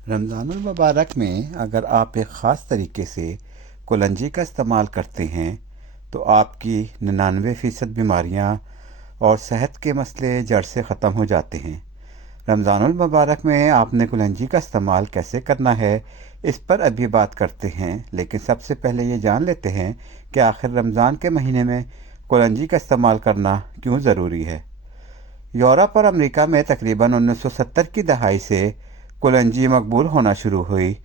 रमज़ानुल मुबारक में अगर आप एक ख़ास तरीके से कुलंजी का इस्तेमाल करते हैं तो आपकी 99% बीमारियां और सेहत के मसले जड़ से ख़त्म हो जाते हैं। रमज़ानुल मुबारक में आपने कुलंजी का इस्तेमाल कैसे करना है, इस पर अभी बात करते हैं, लेकिन सबसे पहले ये जान लेते हैं कि आखिर रमज़ान के महीने में कुलंजी का इस्तेमाल करना क्यों ज़रूरी है। यूरोप और अमेरिका में तकरीबन 1970 की दहाई से कुलंजी मकबूल होना शुरू हुई,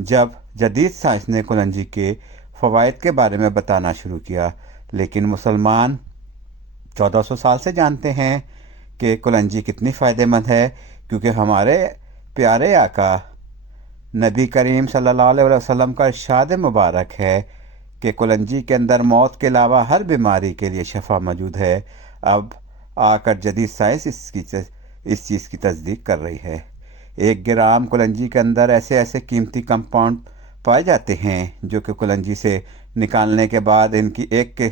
जब जदीद साइंस ने कुलंजी के फ़वाइद के बारे में बताना शुरू किया। लेकिन मुसलमान 1400 साल से जानते हैं कि कुलंजी कितनी फ़ायदेमंद है, क्योंकि हमारे प्यारे आका नबी करीम सल्लल्लाहु अलैहि वसल्लम का इरशाद मुबारक है कि कुलंजी के अंदर मौत के अलावा हर बीमारी के लिए शफा मौजूद है। अब आकर जदीद साइंस इस चीज़ की तस्दीक कर रही है। 1 ग्राम कुलंजी के अंदर ऐसे ऐसे कीमती कंपाउंड पाए जाते हैं जो कि कुलंजी से निकालने के बाद इनकी 1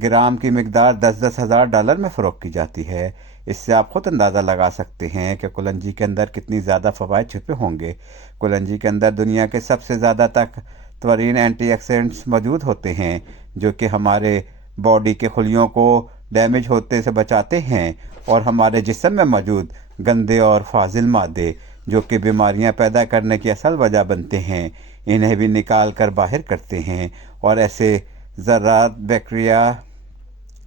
ग्राम की मिकदार 10-10 हज़ार डॉलर में फ़रोख्त की जाती है। इससे आप ख़ुद अंदाज़ा लगा सकते हैं कि कुलंजी के अंदर कितनी ज़्यादा फ़वाइद छुपे होंगे। कुलंजी के अंदर दुनिया के सबसे ज़्यादा तत्वरीन एंटीऑक्सीडेंट्स मौजूद होते हैं, जो कि हमारे बॉडी के खुलियों को डैमेज होते से बचाते हैं और हमारे जिस्म में मौजूद गंदे और फाजिल मादे, जो कि बीमारियां पैदा करने की असल वजह बनते हैं, इन्हें भी निकाल कर बाहर करते हैं और ऐसे ज़रात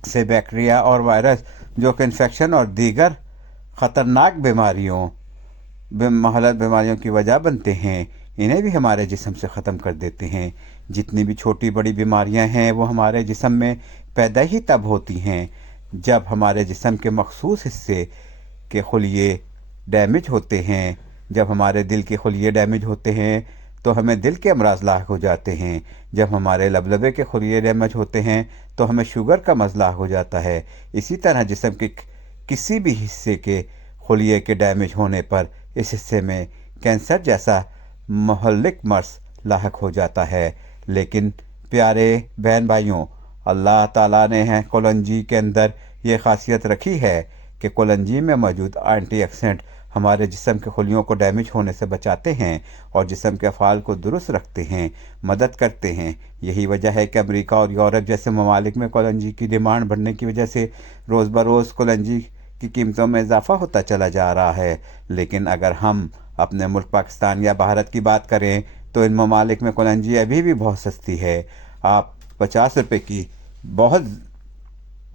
बैक्टीरिया और वायरस जो कि इन्फेक्शन और दीगर ख़तरनाक बीमारियों की वजह बनते हैं, इन्हें भी हमारे जिस्म से ख़त्म कर देते हैं। जितनी भी छोटी बड़ी बीमारियां हैं वो हमारे जिस्म में पैदा ही तब होती हैं जब हमारे जिस्म के मखसूस हिस्से के खुलिये डैमेज होते हैं। जब हमारे दिल के खुलिये डैमेज होते हैं तो हमें दिल के अमराज लाक हो जाते हैं। जब हमारे लबलबे के खुलिये डैमेज होते हैं तो हमें शुगर का मसला हो जाता है। इसी तरह जिस्म के किसी भी हिस्से के खुलिये के डैमेज होने पर इस हिस्से में कैंसर जैसा महलिक मर्ज लाहक हो जाता है। लेकिन प्यारे बहन भाइयों, अल्लाह ताला ने है कुलंजी के अंदर ये खासियत रखी है कि कुलंजी में मौजूद एंटीऑक्सीडेंट हमारे जिस्म के खुलियों को डैमेज होने से बचाते हैं और जिस्म के अफ़ाल को दुरुस्त रखते हैं, मदद करते हैं। यही वजह है कि अमेरिका और यूरोप जैसे ममालिक में कुलंजी की डिमांड बढ़ने की वजह से रोज़ बरोज़ कुलंजी की कीमतों में इजाफ़ा होता चला जा रहा है। लेकिन अगर हम अपने मुल्क पाकिस्तान या भारत की बात करें तो इन ममालिक में कुलंजी अभी भी बहुत सस्ती है। आप 50 रुपये की बहुत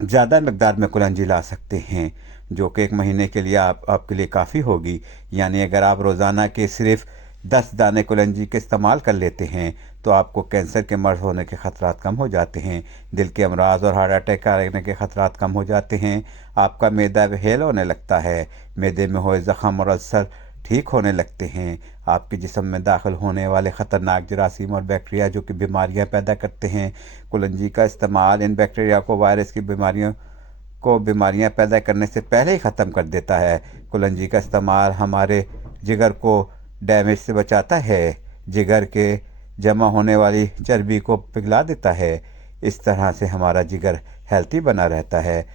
ज़्यादा मकदार में कुलंजी ला सकते हैं, जो कि 1 महीने के लिए आपके लिए काफ़ी होगी। यानी अगर आप रोज़ाना के सिर्फ 10 दाने कुलंजी के इस्तेमाल कर लेते हैं तो आपको कैंसर के मर्ज होने के ख़तरात कम हो जाते हैं, दिल के अमराज और हार्ट अटैक आने के ख़तरात कम हो जाते हैं, आपका मैदा बेहेल होने लगता है, मैदे में हुए ज़ख़म और अल्सर ठीक होने लगते हैं, आपके जिस्म में दाखिल होने वाले ख़तरनाक जरासीम और बैक्टीरिया जो कि बीमारियां पैदा करते हैं, कुलंजी का इस्तेमाल इन बैक्टीरिया को वायरस की बीमारियां पैदा करने से पहले ही ख़त्म कर देता है। कुलंजी का इस्तेमाल हमारे जिगर को डैमेज से बचाता है, जिगर के जमा होने वाली चर्बी को पिघला देता है। इस तरह से हमारा जिगर हेल्थी बना रहता है।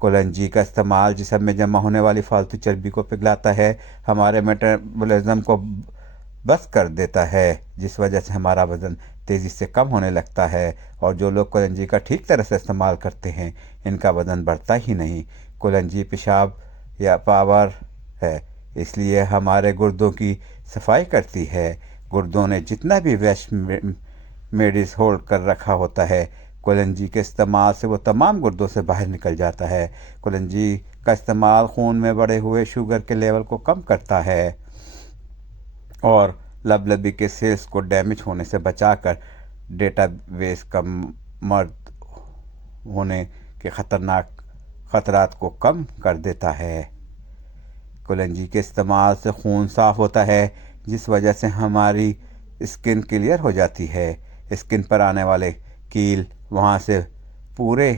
कुलंजी का इस्तेमाल जिस्म में जमा होने वाली फालतू चर्बी को पिघलाता है, हमारे मेटाबॉलिज्म को बस कर देता है, जिस वजह से हमारा वज़न तेज़ी से कम होने लगता है। और जो लोग कुलंजी का ठीक तरह से इस्तेमाल करते हैं इनका वज़न बढ़ता ही नहीं। कुलंजी पेशाब या पावर है, इसलिए हमारे गुर्दों की सफाई करती है। गुर्दों ने जितना भी वेस्ट मेडिस होल्ड कर रखा होता है, कुलंजी के इस्तेमाल से वो तमाम गुर्दों से बाहर निकल जाता है। कुलंजी का इस्तेमाल खून में बढ़े हुए शुगर के लेवल को कम करता है और लबलबी के सेल्स को डैमेज होने से बचाकर डेटाबेस का मर्द होने के ख़तरात को कम कर देता है। कुलंजी के इस्तेमाल से खून साफ़ होता है, जिस वजह से हमारी स्किन क्लियर हो जाती है। स्किन पर आने वाले कील वहाँ से पूरे